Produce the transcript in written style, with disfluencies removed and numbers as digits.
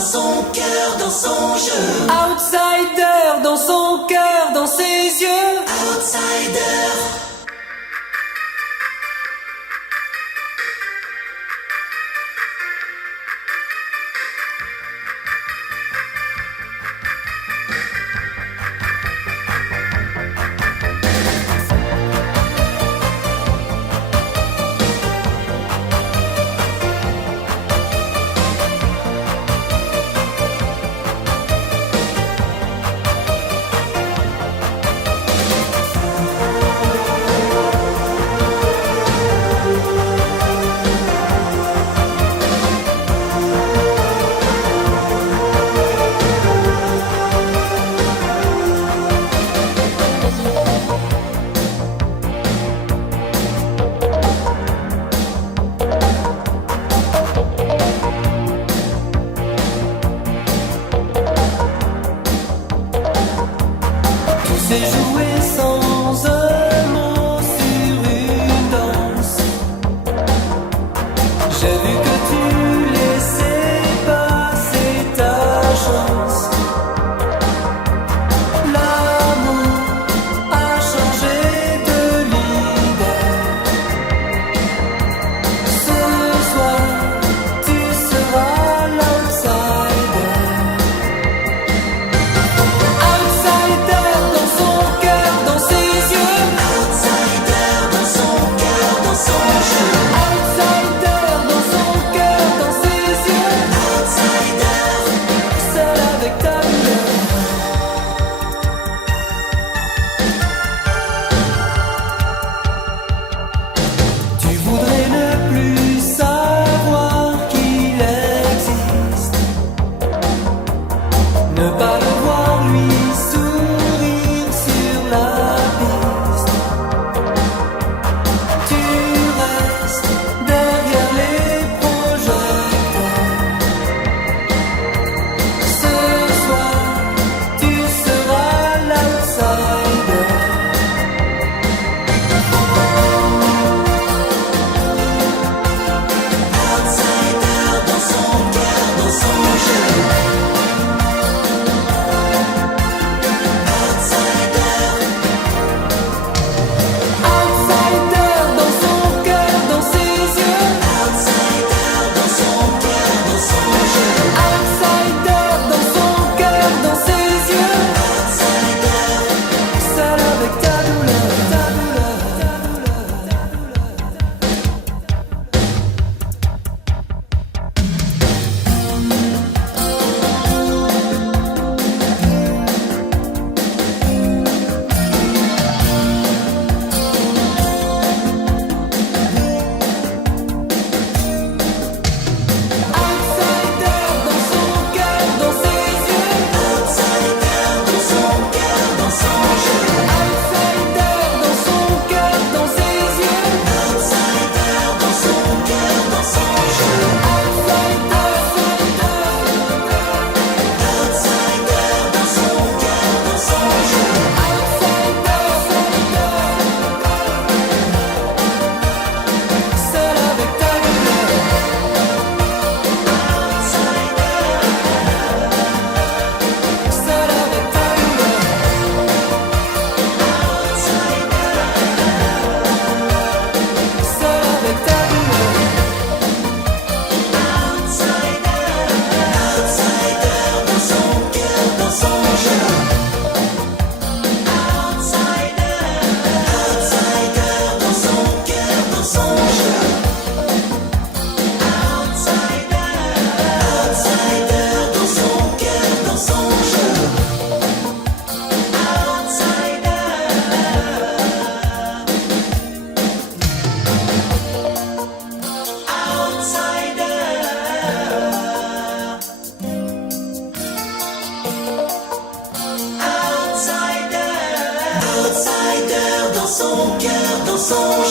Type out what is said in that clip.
son cœur, dans son jeu. Outsider dans son cœur, dans ses yeux. Outsider. C'est jouer sans un mot sur une danse. J'ai vu que tu laissais passer ta chance. L'amour a changé de leader. Ce soir, tu seras l'outsider. Outsider dans son cœur, dans ses yeux. Outsider dans son cœur, dans son jeu. Outsider dans son cœur, dans ses yeux. Outsider. Seul avec ta douleur. Tu voudrais ne plus savoir qu'il existe, ne pas le voir lui sourire sur la piste. Tu restes derrière les projecteurs. Ce soir, tu seras l'outsider. Outsider dans son cœur, dans son jeu. Outsider. Outsider dans son cœur, dans ses yeux. Outsider dans son cœur, dans son jeu. Outsider dans son cœur, dans ses yeux. Outsider. Seul avec ta douleur, ta douleur, ta douleur. Outsider dans son cœur, dans ses yeux. Outsider dans son cœur, dans son jeu. Outsider dans son cœur, dans ses yeux. Outsider dans son cœur, dans son jeu. Outsider, Outsider dans son cœur, dans son jeu. seul avec ta douleur. Seul avec ta douleur. Seul avec ta douleur. Outsider dans son cœur, dans son jeu. Outsider dans son cœur, dans son jeu. Outsider dans son cœur, dans son jeu. Outsider dans son cœur, dans son